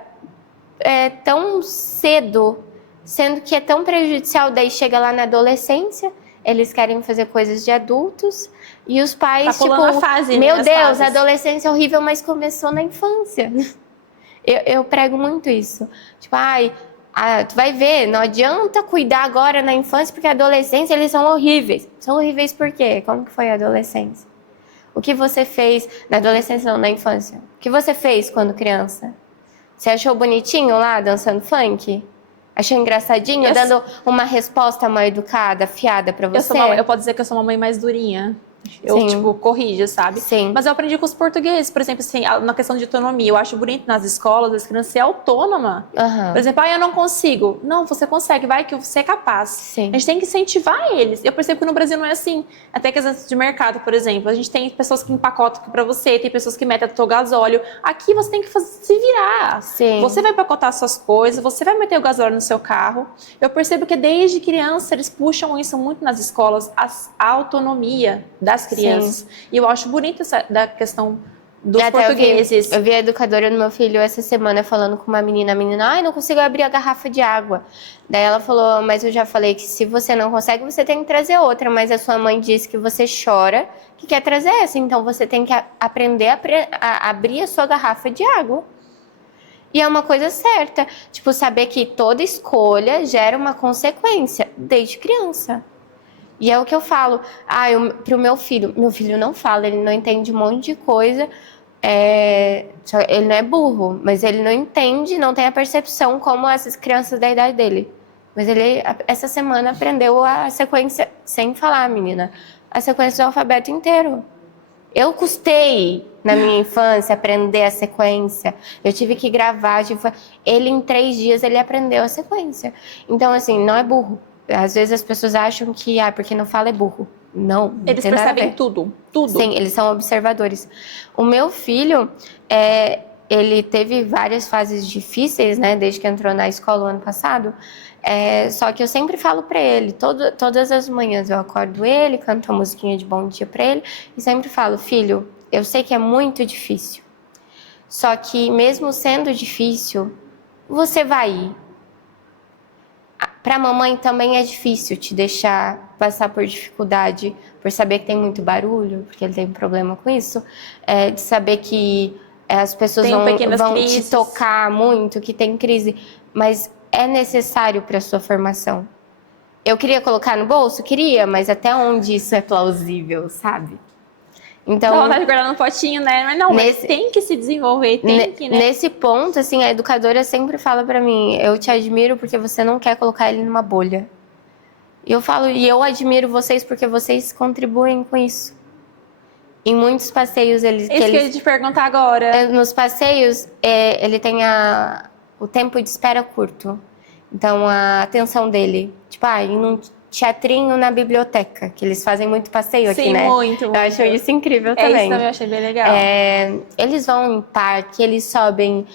tão cedo, sendo que é tão prejudicial. Daí chega lá na adolescência, eles querem fazer coisas de adultos e os pais, tá tipo, a fase, meu né, Deus, fases. A adolescência é horrível, mas começou na infância. Eu prego muito isso. Tipo, tu vai ver, não adianta cuidar agora na infância, porque a adolescência, eles são horríveis. São horríveis por quê? Como que foi a adolescência? O que você fez na adolescência, não, na infância? O que você fez quando criança? Você achou bonitinho lá, dançando funk? Achou engraçadinho, dando uma resposta mal educada, afiada pra você? Eu posso dizer que eu sou uma mãe mais durinha. Eu, Sim. tipo, corrijo, sabe? Sim. Mas eu aprendi com os portugueses, por exemplo, assim, na questão de autonomia. Eu acho bonito nas escolas as crianças ser autônoma. Uhum. Por exemplo, eu não consigo. Não, você consegue, vai que você é capaz. Sim. A gente tem que incentivar eles. Eu percebo que no Brasil não é assim. Até questão de mercado, por exemplo. A gente tem pessoas que empacotam pra você, tem pessoas que metem o gasóleo. Aqui você tem que se virar. Sim. Você vai empacotar suas coisas, você vai meter o gasóleo no seu carro. Eu percebo que desde criança eles puxam isso muito nas escolas, a autonomia das crianças. Sim. E eu acho bonita essa da questão dos portugueses. Eu vi a educadora do meu filho essa semana falando com uma menina. A menina, não consigo abrir a garrafa de água. Daí ela falou, mas eu já falei que se você não consegue, você tem que trazer outra. Mas a sua mãe disse que você chora, que quer trazer essa. Então você tem que aprender a abrir a sua garrafa de água. E é uma coisa certa. Tipo, saber que toda escolha gera uma consequência desde criança. E é o que eu falo, pro meu filho não fala, ele não entende um monte de coisa, ele não é burro, mas ele não entende, não tem a percepção como essas crianças da idade dele. Mas ele, essa semana, aprendeu a sequência, sem falar, menina, a sequência do alfabeto inteiro. Eu custei, na minha infância, aprender a sequência. Eu tive que gravar, ele em 3 dias, ele aprendeu a sequência. Então, assim, não é burro. Às vezes as pessoas acham que, porque não fala é burro. Não, eles percebem tudo. Sim, eles são observadores. O meu filho, ele teve várias fases difíceis, né, desde que entrou na escola o ano passado. Só que eu sempre falo pra ele, todas as manhãs eu acordo ele, canto uma musiquinha de bom dia pra ele e sempre falo, filho, eu sei que é muito difícil. Só que mesmo sendo difícil, você vai ir. Pra mamãe também é difícil te deixar passar por dificuldade, por saber que tem muito barulho, porque ele tem problema com isso, de saber que as pessoas vão te tocar muito, que tem crise, mas é necessário para a sua formação. Eu queria colocar no bolso? Queria, mas até onde isso é plausível, sabe? Então, dá vontade de guardar no potinho, né? Mas não, mas tem que se desenvolver, tem que, né? Nesse ponto, assim, a educadora sempre fala pra mim, eu te admiro porque você não quer colocar ele numa bolha. E eu falo, e eu admiro vocês porque vocês contribuem com isso. Em muitos passeios, que eu ia te perguntar agora. Nos passeios, ele tem o tempo de espera curto. Então, a atenção dele, tipo, em um teatrinho na biblioteca, que eles fazem muito passeio aqui, né? Sim, muito. Eu acho isso incrível também. Isso também eu achei bem legal. Eles vão em parque, eles sobem,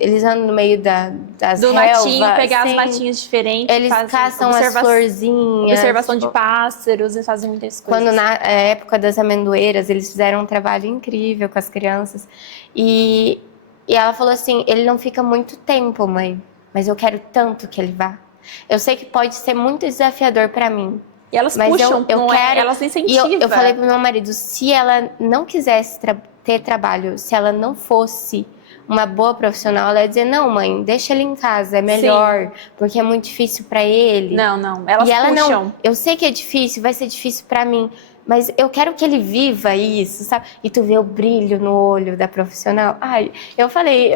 eles andam no meio das do relvas. Matinho, pegar as matinhas diferentes. Eles caçam as florzinhas. Observação de pássaros, eles fazem muitas coisas. Quando na época das amendoeiras, eles fizeram um trabalho incrível com as crianças. E ela falou assim, ele não fica muito tempo, mãe, mas eu quero tanto que ele vá. Eu sei que pode ser muito desafiador pra mim. E elas puxam, elas incentivam. E eu falei pro meu marido, se ela não quisesse ter trabalho, se ela não fosse uma boa profissional, ela ia dizer, não, mãe, deixa ele em casa, é melhor, sim, porque é muito difícil pra ele. Não, elas puxam. Não, eu sei que é difícil, vai ser difícil pra mim, mas eu quero que ele viva isso, sabe? E tu vê o brilho no olho da profissional. Ai, eu falei,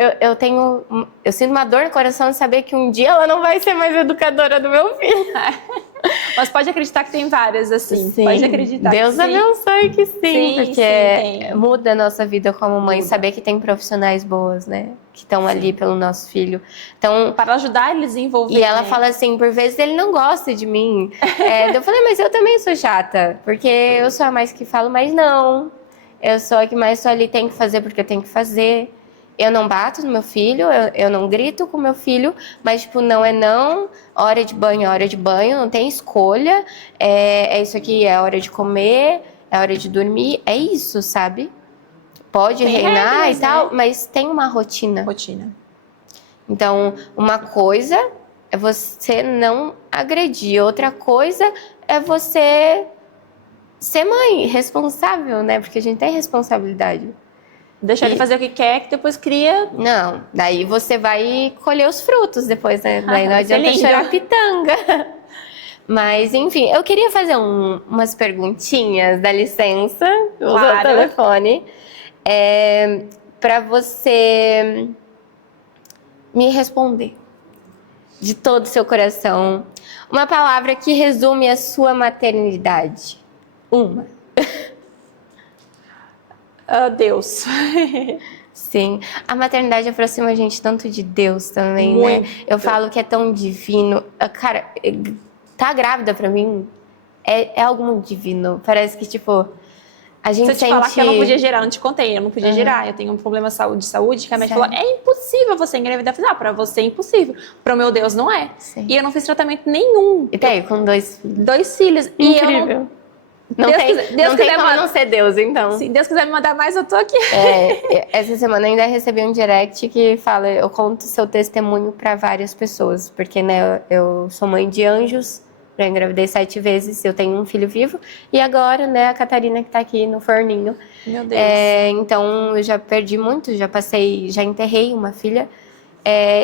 eu sinto uma dor no coração de saber que um dia ela não vai ser mais educadora do meu filho. Mas pode acreditar que tem várias, assim. Sim. Pode acreditar Deus que sim. abençoe que sim, porque tem. muda a nossa vida como mãe, Muda. saber que tem profissionais boas, né? Que estão ali pelo nosso filho. Então, Para ajudar ele a desenvolver. e ela né? fala assim, por vezes ele não gosta de mim. Eu falei, mas eu também sou chata, porque eu sou a mais que falo, mas não. Eu sou a que mais sou ali, tem que fazer porque eu tenho que fazer. Eu não bato no meu filho, eu não grito com meu filho, mas, tipo, não é não, hora de banho, não tem escolha, é isso aqui, é hora de comer, é hora de dormir, é isso, sabe? Pode Tem reinar regras, e tal, né? mas tem uma rotina. Rotina. Então, uma coisa é você não agredir, outra coisa é você ser mãe, responsável, né? Porque a gente tem responsabilidade. Deixar ele fazer o que quer, que depois cria. Não, daí você vai colher os frutos depois, né? Daí não Vai ser adianta linda. chorar pitanga. Mas, enfim, eu queria fazer umas perguntinhas, dá licença, usa o Claro. telefone, para você me responder de todo o seu coração. Uma palavra que resume a sua maternidade. Uma. Deus. Sim, a maternidade aproxima a gente tanto de Deus também, Muito. né? Eu falo que é tão divino. Cara, tá grávida pra mim é algo muito divino. Parece que, tipo, a gente Se eu te sente... falar que eu não podia gerar, eu não te contei, eu não podia gerar. Eu tenho um problema de saúde, que a médica falou, é impossível você engravidar. Eu falei, pra você é impossível. Pro meu Deus, não é. Sim. E eu não fiz tratamento nenhum. E tá aí, com 2 filhos. 2 filhos. E eu não, Incrível. Não Deus tem, quiser- Deus não tem quiser como mandar- não ser Deus, então. se Deus quiser me mandar mais, eu tô aqui. Essa semana eu ainda recebi um direct que fala, eu conto seu testemunho para várias pessoas, porque, né, eu sou mãe de anjos, eu engravidei 7 vezes, eu tenho um filho vivo, e agora, né, a Catarina que tá aqui no forninho. Meu Deus. Então, eu já perdi muito, já enterrei uma filha,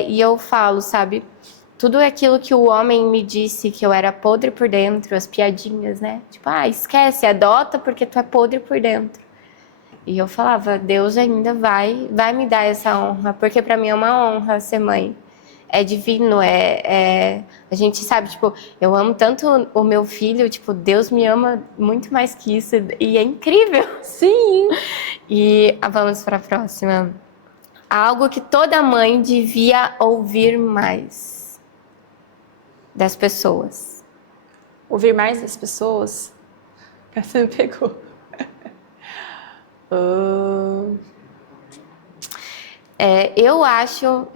e eu falo, sabe, tudo aquilo que o homem me disse que eu era podre por dentro, as piadinhas, né? Tipo, esquece, adota porque tu é podre por dentro. E eu falava, Deus ainda vai me dar essa honra, porque pra mim é uma honra ser mãe. É divino, a gente sabe, tipo, eu amo tanto o meu filho, tipo, Deus me ama muito mais que isso, e é incrível. Sim. E vamos para a próxima. Algo que toda mãe devia ouvir mais das pessoas. Ouvir mais das pessoas. Você me pegou. Eu acho,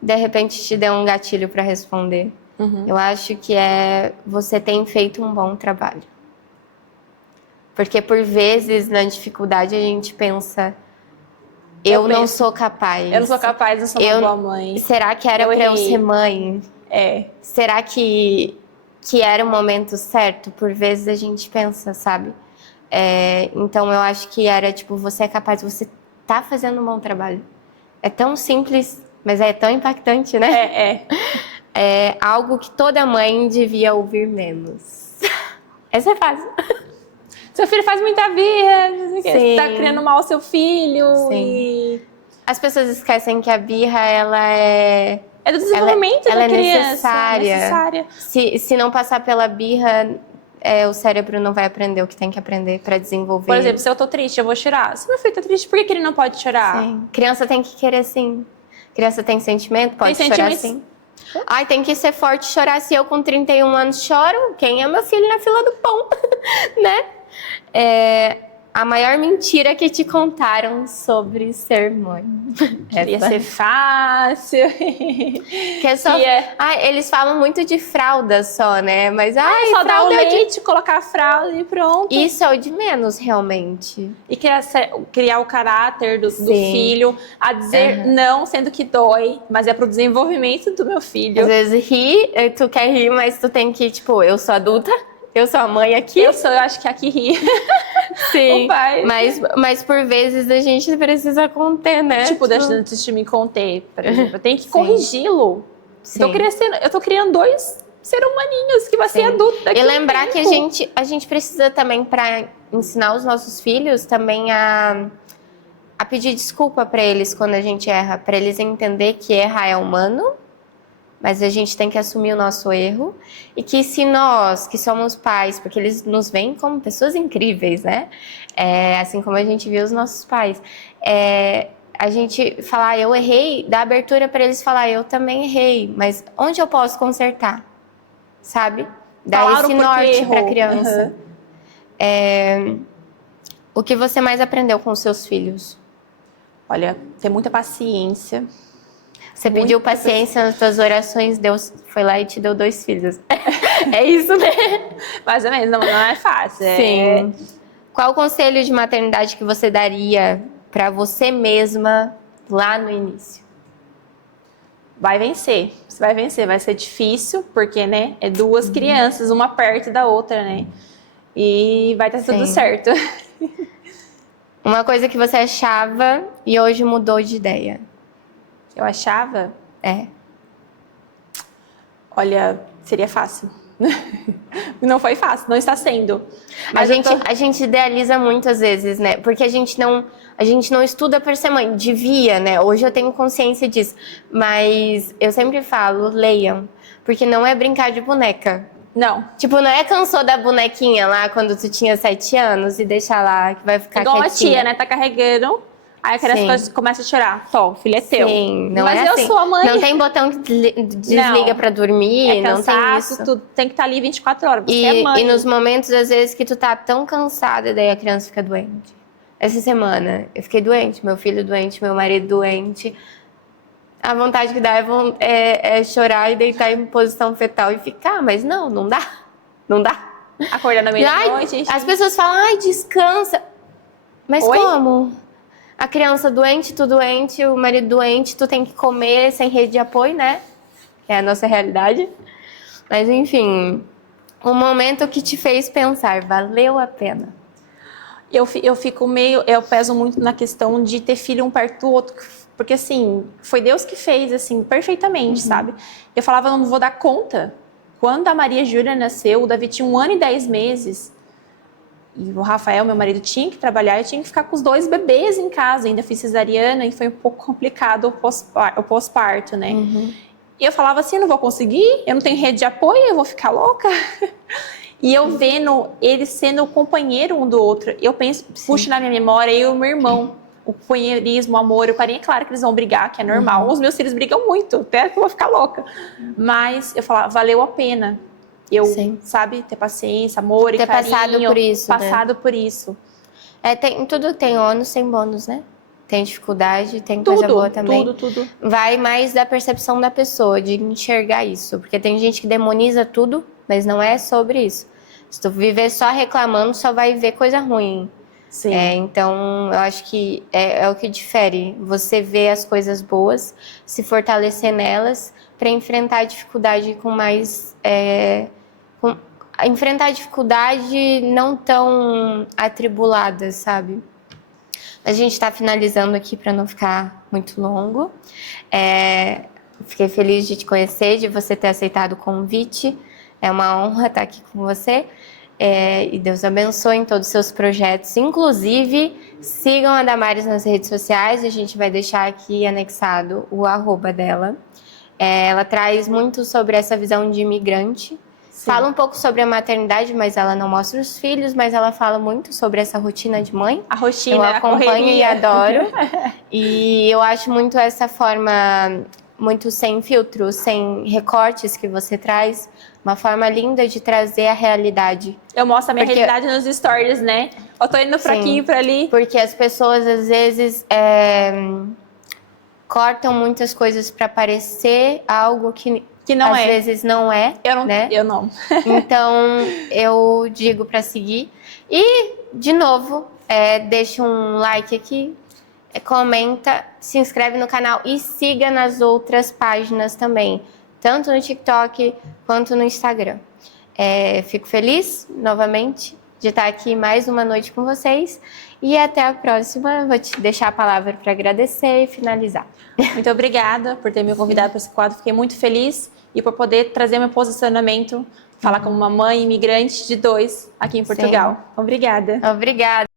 de repente te dei um gatilho para responder. Eu acho que você tem feito um bom trabalho. Porque por vezes na dificuldade a gente pensa, eu não sou capaz. Eu não sou capaz, eu sou uma boa mãe. Será que era para eu ser mãe? Será que era o momento certo? Por vezes a gente pensa, sabe? Então eu acho que era tipo, você é capaz, você tá fazendo um bom trabalho. É tão simples, mas é tão impactante, né? É algo que toda mãe devia ouvir menos. Essa é fácil. Seu filho faz muita birra, você tá Sim. criando mal ao seu filho. Sim. E As pessoas esquecem que a birra, ela é do desenvolvimento ela da é criança. necessária. É necessária. Se não passar pela birra, o cérebro não vai aprender o que tem que aprender para desenvolver. Por exemplo, se eu tô triste, eu vou chorar. Se meu filho tá triste, por que ele não pode chorar? Sim. Criança tem que querer sim. Criança tem sentimento, pode Tem chorar sentimentos. sim. Tem que ser forte e chorar. Se eu com 31 anos choro, quem é meu filho na fila do pão? Né? A maior mentira que te contaram sobre ser mãe. Queria ser fácil. Que é só... Que é- eles falam muito de fralda só, né? Mas Só dar o fralda é de... leite, colocar a fralda e pronto. Isso é o de menos, realmente. E criar o caráter do Sim. filho, a dizer não, sendo que dói, mas é pro desenvolvimento do meu filho. Às vezes tu quer rir, mas tu tem que, tipo, eu sou adulta, eu sou a mãe aqui. Eu acho que aqui ri. Sim, O pai. mas por vezes a gente precisa conter, né? Tipo, deixa de me conter, por exemplo. Eu tenho que Sim. corrigi-lo. Sim. Eu tô criando 2 ser humaninhos, que vai ser adulto daqui E a um lembrar que tempo. a gente precisa também, para ensinar os nossos filhos, também a pedir desculpa para eles quando a gente erra, para eles entender que errar é humano, mas a gente tem que assumir o nosso erro, e que se nós, que somos pais, porque eles nos veem como pessoas incríveis, né? Assim como a gente viu os nossos pais, a gente falar, eu errei, dá abertura para eles falar, eu também errei, mas onde eu posso consertar? Sabe? Dar Falaram esse porque norte para a errou. criança. O que você mais aprendeu com os seus filhos? Olha, ter muita paciência. Você pediu paciência nas suas orações, Deus foi lá e te deu 2 filhos. É isso, né? Mais ou menos, não é fácil. Sim. Qual o conselho de maternidade que você daria para você mesma lá no início? Vai vencer. Você vai vencer. Vai ser difícil, porque, né? É 2 crianças, uma perto da outra, né? E vai dar tudo certo. Uma coisa que você achava e hoje mudou de ideia. Eu achava, É. olha, seria fácil. Não foi fácil, não está sendo. Mas A gente idealiza muito às vezes, né? Porque a gente não estuda por ser mãe. Devia, né? Hoje eu tenho consciência disso. Mas eu sempre falo, leiam. Porque não é brincar de boneca. Não. Tipo, não é cansou da bonequinha lá quando tu tinha 7 anos e deixar lá que vai ficar Igual quietinha. a tia, né? Tá carregando. Aí a criança começa a chorar. Tó, o filho é teu. Sim, não Mas é eu assim. sou a mãe. Não tem botão que desliga Não. pra dormir, É não tem cansaço, isso. tudo. Tem que estar ali 24 horas. Você é mãe. E nos momentos, às vezes, que tu tá tão cansada, daí a criança fica doente. Essa semana, eu fiquei doente, meu filho doente, meu marido doente. A vontade que dá é chorar e deitar em posição fetal e ficar, mas não dá. Não dá. Acordar na E, meia-noite. as pessoas falam, ai, descansa. Mas Oi? como? A criança doente, tu doente, o marido doente, tu tem que comer sem rede de apoio, né? É a nossa realidade. Mas enfim, um momento que te fez pensar, valeu a pena. Eu fico meio... Eu peso muito na questão de ter filho um perto do outro. Porque, assim, foi Deus que fez, assim, perfeitamente, sabe? Eu falava, eu não vou dar conta. Quando a Maria Júlia nasceu, o Davi tinha 1 ano e 10 meses. E o Rafael, meu marido, tinha que trabalhar. Eu tinha que ficar com os 2 bebês em casa. Ainda fiz cesariana e foi um pouco complicado o pós-parto, né? E eu falava assim, não vou conseguir. Eu não tenho rede de apoio, eu vou ficar louca. E eu vendo eles sendo o companheiro um do outro. Eu penso, puxo na minha memória, eu e o meu irmão. O companheirismo, o amor, o carinho. É claro que eles vão brigar, que é normal. Os meus filhos brigam muito, até que eu vou ficar louca. Mas eu falava, valeu a pena. Eu, sabe, ter paciência, amor e carinho. Ter passado por isso, Passado por isso. Tudo tem ônus, tem bônus, né? Tem dificuldade, tem coisa boa também. Tudo. Vai mais da percepção da pessoa, de enxergar isso. Porque tem gente que demoniza tudo, mas não é sobre isso. Se tu viver só reclamando, só vai ver coisa ruim. Sim. Então, eu acho que é o que difere. Você vê as coisas boas, se fortalecer nelas, para enfrentar a dificuldade com mais... enfrentar a dificuldade não tão atribulada, sabe? A gente está finalizando aqui para não ficar muito longo. Fiquei feliz de te conhecer, de você ter aceitado o convite. É uma honra estar aqui com você. E Deus abençoe em todos os seus projetos. Inclusive, sigam a Damares nas redes sociais. A gente vai deixar aqui anexado o @ dela. Ela traz muito sobre essa visão de imigrante. Sim. Fala um pouco sobre a maternidade, mas ela não mostra os filhos, mas ela fala muito sobre essa rotina de mãe. A rotina, eu acompanho a correria. E adoro. E eu acho muito essa forma, muito sem filtro, sem recortes que você traz. Uma forma linda de trazer a realidade. Eu mostro a minha realidade nos stories, né? Eu tô indo pra aqui e pra ali. Porque as pessoas, às vezes, cortam muitas coisas para parecer algo que não às vezes não é. Eu não. Então, eu digo para seguir. E, de novo, deixa um like aqui, comenta, se inscreve no canal e siga nas outras páginas também. Tanto no TikTok quanto no Instagram. Fico feliz, novamente, de estar aqui mais uma noite com vocês. E até a próxima. Vou te deixar a palavra para agradecer e finalizar. Muito obrigada por ter me convidado para esse quadro. Fiquei muito feliz e por poder trazer meu posicionamento, falar como uma mãe imigrante de 2 aqui em Portugal. Obrigada. Obrigada.